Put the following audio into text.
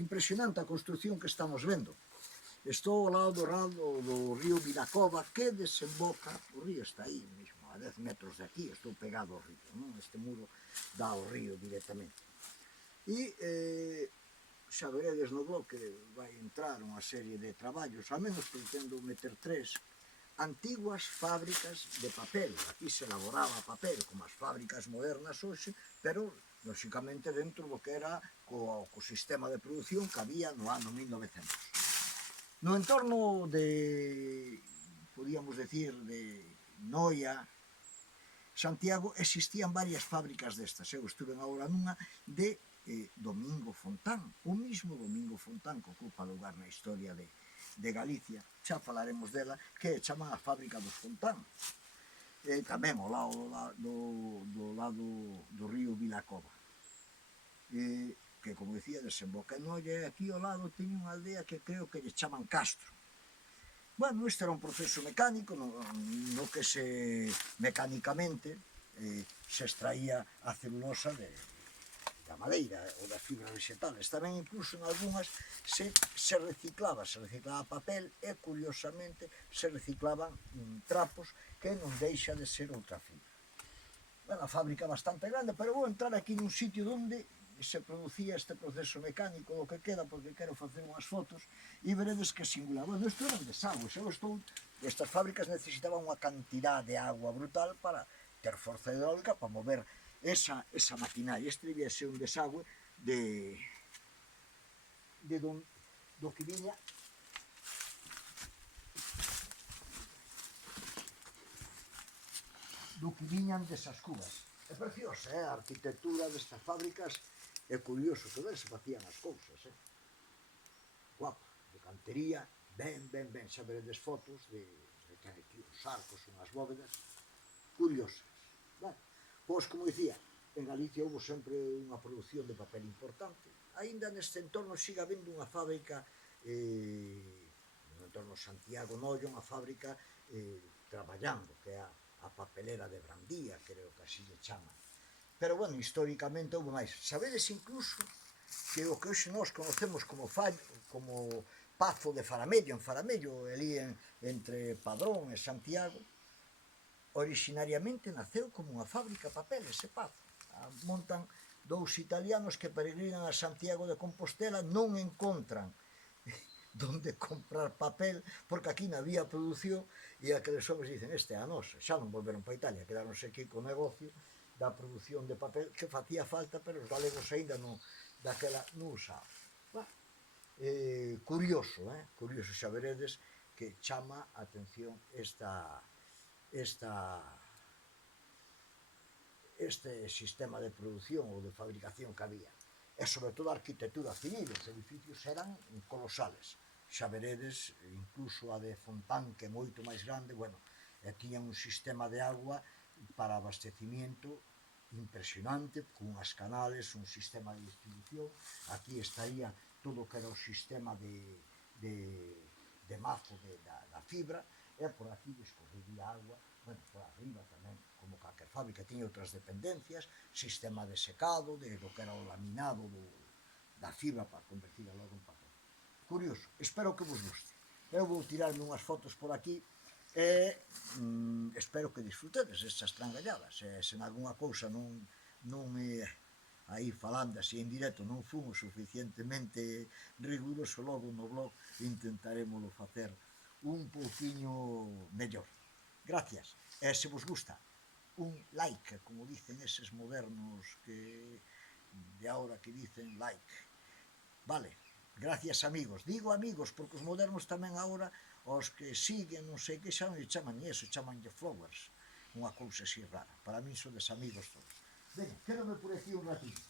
impresionante a construcción que estamos vendo. Estou ao lado do río Vilacova, que desemboca, o río está aí mesmo, a 10 metros de aquí, estou pegado ao río, non? Este muro dá ao río directamente. E xa veredes no blog que vai entrar unha serie de traballos, ao menos pretendo meter 3 antiguas fábricas de papel. Aquí se elaboraba papel como as fábricas modernas hoxe, pero lóxicamente dentro do que era co sistema de produción que había no ano 1900. No entorno de, podíamos decir, de Noia, Santiago, existían varias fábricas destas. Eu estuve agora nunha de Domingo Fontán, o mismo Domingo Fontán que ocupa lugar na historia de Galicia, xa falaremos dela, que chaman a fábrica dos Fontán. Tamén ao lado do río Vilacova. Que, como dicía, desemboca en Noia, e aquí ao lado teño unha aldea que creo que lle chaman Castro. Bueno, este era un proceso mecánico no que mecánicamente se extraía a celulosa da madeira ou das fibras vegetales. Tamén incluso en algunhas se reciclaba papel e, curiosamente, se reciclaban trapos que non deixa de ser outra fibra. Bueno, a fábrica é bastante grande, pero vou entrar aquí nun sitio onde se producía este proceso mecánico do que queda, porque quero facer unhas fotos e veredes que singular. Bueno, isto eran desagües, estas fábricas necesitaban unha cantidad de agua brutal para ter forza hidráulica para mover esa maquinaria. Este debía ser un desagüe do que viña viñan desas cubas. É preciosa, a arquitectura destas fábricas. É curioso que ver se facían as cousas, guapa, de cantería, ben, xa veredes fotos de que hai aquí uns arcos, unhas bóvedas, curiosas. Ben, pois, como dicía, en Galicia houve sempre unha produción de papel importante, aínda neste entorno siga habendo unha fábrica, no entorno Santiago Noia, unha fábrica traballando, que é a papelera de Brandía, creo que así lle chaman. Pero, bueno, históricamente houve máis. Sabedes incluso que o que hoxe nós conocemos como Pazo de Faramello, en Faramello, ali entre Padrón e Santiago, originariamente naceu como unha fábrica de papel, ese Pazo. Montan dous italianos que peregrinan a Santiago de Compostela, non encontran donde comprar papel, porque aquí non había produción, e aqueles homens dicen, este é a nosa, xa non volveron para Italia, quedaronse aquí co negocio da produción de papel, que facía falta, pero os galegos aínda daquela non usaban. Curioso, xa veredes que chama a atención este sistema de produción ou de fabricación que había. E, sobre todo, a arquitectura civil, os edificios eran colosales. Xa veredes, incluso a de Fontán, que é moito máis grande, bueno, tiñan un sistema de agua para abastecimiento impresionante, con unhas canales, un sistema de distribución. Aquí estaría todo o que era o sistema de mazo da fibra, e por aquí descorrería agua, bueno, por arriba tamén, como calquer fábrica, tiña outras dependencias, sistema de secado, do que era o laminado da fibra para convertirla logo en papel. Curioso, espero que vos guste. Eu vou tirarme unhas fotos por aquí, e espero que disfrutedes estas trangalladas. Se en algunha cousa non aí falando así en directo non fun o suficientemente riguroso, logo no blog intentaremoslo facer un pouquiño mellor. Gracias, e se vos gusta, un like, como dicen eses modernos que de ahora que dicen like. Vale, gracias amigos. Digo amigos porque os modernos tamén agora, os que siguen, non sei que, xa non lle chaman ni eso, chamanlle followers, unha cousa así rara. Para min son desamigos todos. Ben, quédame por aquí un ratito.